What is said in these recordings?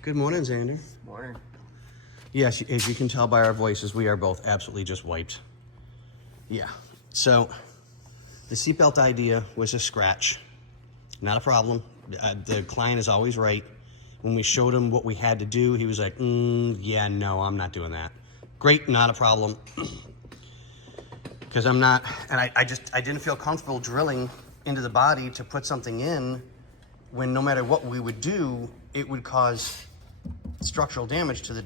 Good morning, Xander. Morning. Yes, as you can tell by our voices, we are both absolutely just wiped. Yeah, so the seatbelt idea was a scratch. Not a problem. The client is always right. When we showed him what we had to do, he was like, yeah, no, I'm not doing that. Great, not a problem. Because I'm not, and I didn't feel comfortable drilling into the body to put something in when no matter what we would do, it would cause structural damage to the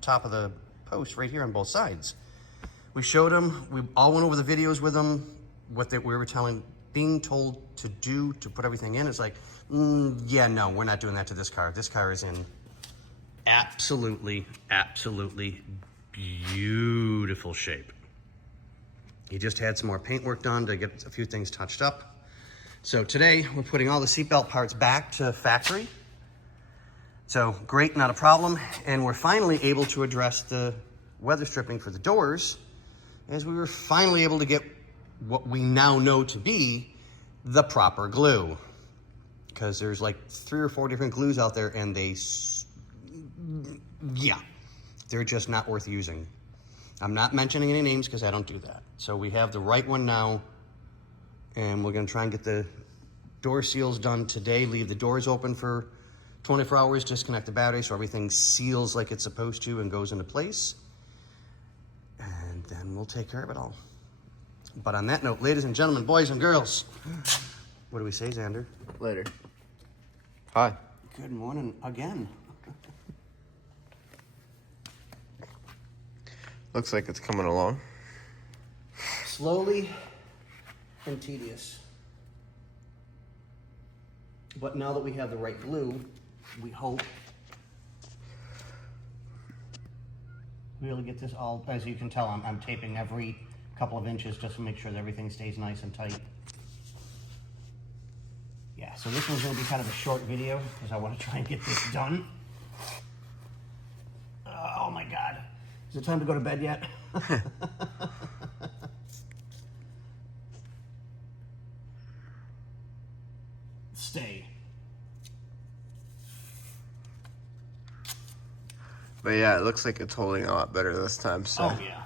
top of the post right here on both sides. We showed him, we all went over the videos with him, what we were being told to do to put everything in. It's like, yeah, no, we're not doing that to this car. This car is in absolutely beautiful shape. He just had some more paint work done to get a few things touched up. So today we're putting all the seatbelt parts back to factory. So great, not a problem. And we're finally able to address the weather stripping for the doors, as we were finally able to get what we now know to be the proper glue. Because there's like 3 or 4 different glues out there, and they're just not worth using. I'm not mentioning any names because I don't do that. So we have the right one now, and we're gonna try and get the door seals done today, leave the doors open for 24 hours, disconnect the battery so everything seals like it's supposed to and goes into place. And then we'll take care of it all. But on that note, ladies and gentlemen, boys and girls, what do we say, Xander? Later. Hi. Good morning again. Looks like it's coming along. Slowly and tedious. But now that we have the right glue, we hope we'll be able to get this all, as you can tell, I'm taping every couple of inches just to make sure that everything stays nice and tight. Yeah, so this one's going to be kind of a short video because I want to try and get this done. Oh my God. Is it time to go to bed yet? Stay. But yeah, it looks like it's holding a lot better this time, so. Oh yeah.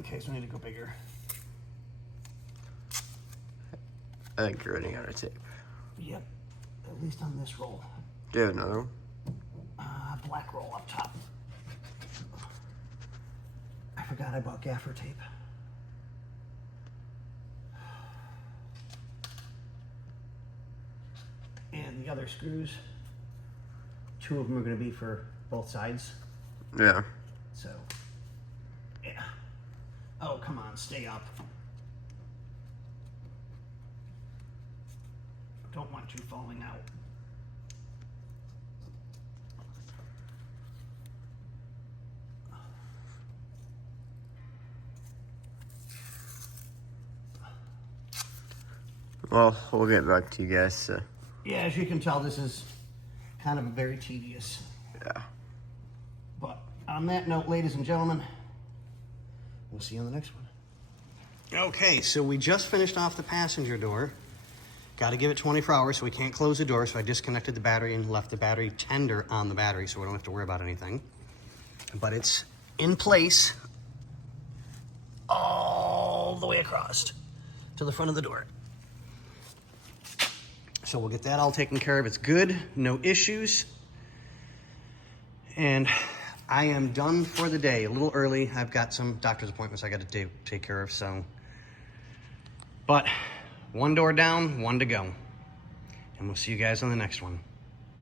Okay, so we need to go bigger. I think you're running out of tape. Yep, at least on this roll. Do you have another one? Black roll up top. I forgot I bought gaffer tape. And the other screws, 2 of them are going to be for both sides. Yeah. So, yeah. Oh, come on, stay up. Don't want you falling out. Well, we'll get back to you guys, so. Yeah, as you can tell, this is kind of very tedious. Yeah. But on that note, ladies and gentlemen, we'll see you on the next one. Okay, so we just finished off the passenger door. Got to give it 24 hours, so we can't close the door, so I disconnected the battery and left the battery tender on the battery, so we don't have to worry about anything. But it's in place all the way across to the front of the door. So we'll get that all taken care of. It's good, no issues. And I am done for the day. A little early. I've got some doctor's appointments I got to take care of, so. But 1 door down, 1 to go. And we'll see you guys on the next one.